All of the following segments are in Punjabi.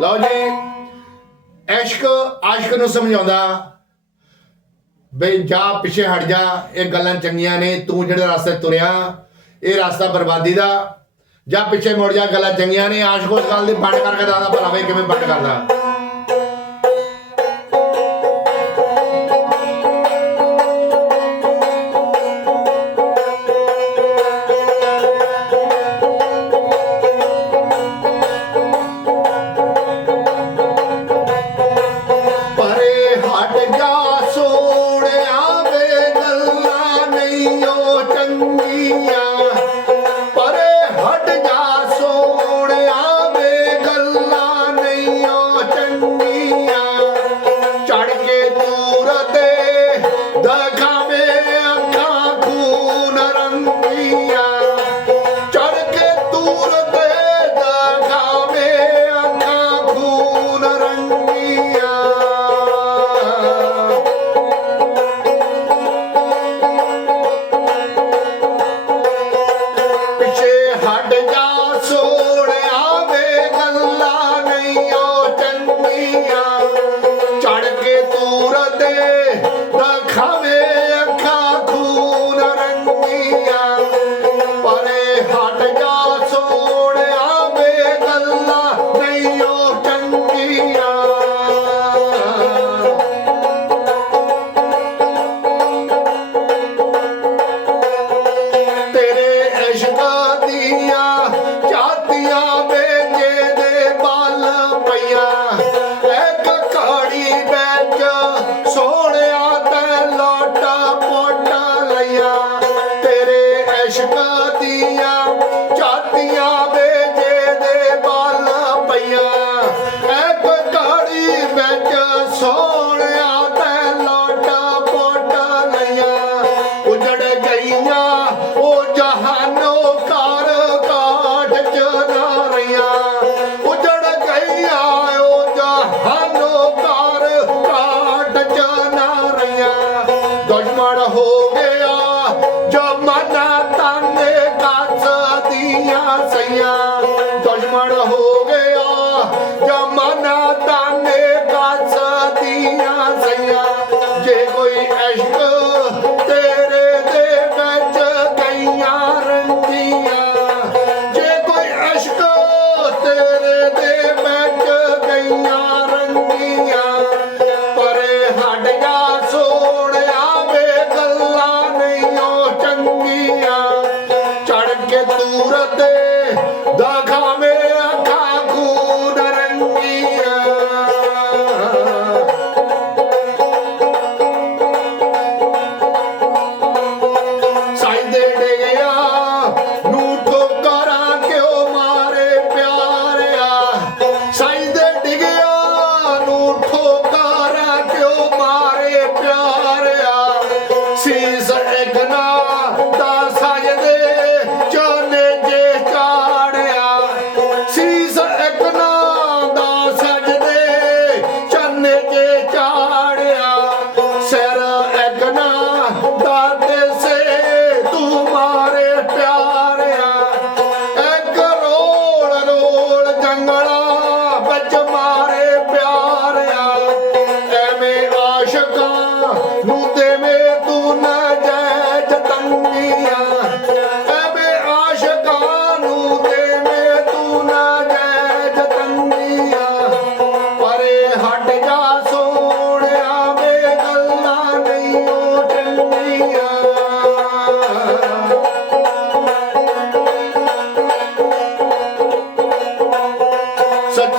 ਲਓ ਜੀ, ਇਸ਼ਕ, ਆਸ਼ਕ ਨੂੰ ਸਮਝਾਉਂਦਾ। ਬਈ ਜਾ, ਪਿੱਛੇ ਹਟ ਜਾ, ਇਹ ਗੱਲਾਂ ਚੰਗੀਆਂ ਨੇ, ਤੂੰ ਜਿਹੜੇ ਰਸਤੇ ਤੁਰਿਆ, ਇਹ ਰਸਤਾ ਬਰਬਾਦੀ ਦਾ। ਜਾ, ਪਿੱਛੇ ਮੁੜ ਜਾ, ਗੱਲਾਂ ਚੰਗੀਆਂ ਨੇ, ਆਸ਼ਕ ਉਸ ਗੱਲ ਦੀ ਬੰਡ ਕਰਕੇ ਦਾਦਾ ਭਲਾਵੇਂ ਕਿਵੇਂ ਬੰਡ ਕਰਦਾ। Thank you. দৌড়াতে দেখাবে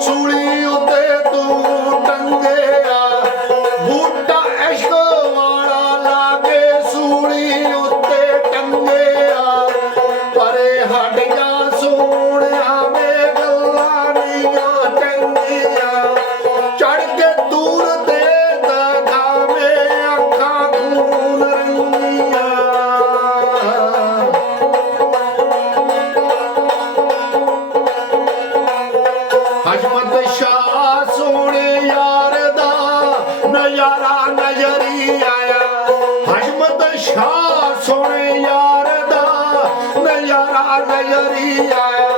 Zulio te tu Ahmad Shah ਸੋਹਣੇ ਯਾਰ ਦਾ ਨਜ਼ਾਰਾ ਨਜ਼ਰੀ ਆਇਆ। ਅਹਿਮਦ ਸ਼ਾਹ ਸੋਹਣੇ ਯਾਰ ਦਾ ਨਜ਼ਾਰਾ ਨਜ਼ਰੀ ਆਇਆ।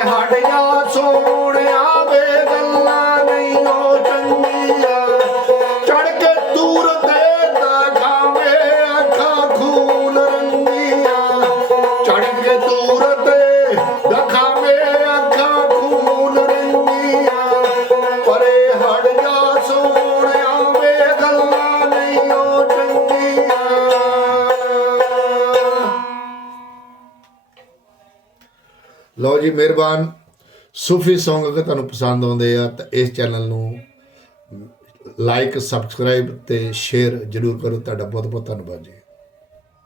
ਹਟ ਜਾ ਸੋਹਣਿਆ ਵੇ ਲਓ ਜੀ, ਮਿਹਰਬਾਨ। ਸੂਫੀ Song ਅਗਰ ਤੁਹਾਨੂੰ ਪਸੰਦ ਆਉਂਦੇ ਆ, ਤਾਂ ਇਸ ਚੈਨਲ ਨੂੰ ਲਾਈਕ ਸਬਸਕ੍ਰਾਈਬ ਤੇ ਸ਼ੇਅਰ ਜਰੂਰ ਕਰੋ। ਤੁਹਾਡਾ ਬਹੁਤ ਬਹੁਤ ਧੰਨਵਾਦ ਜੀ।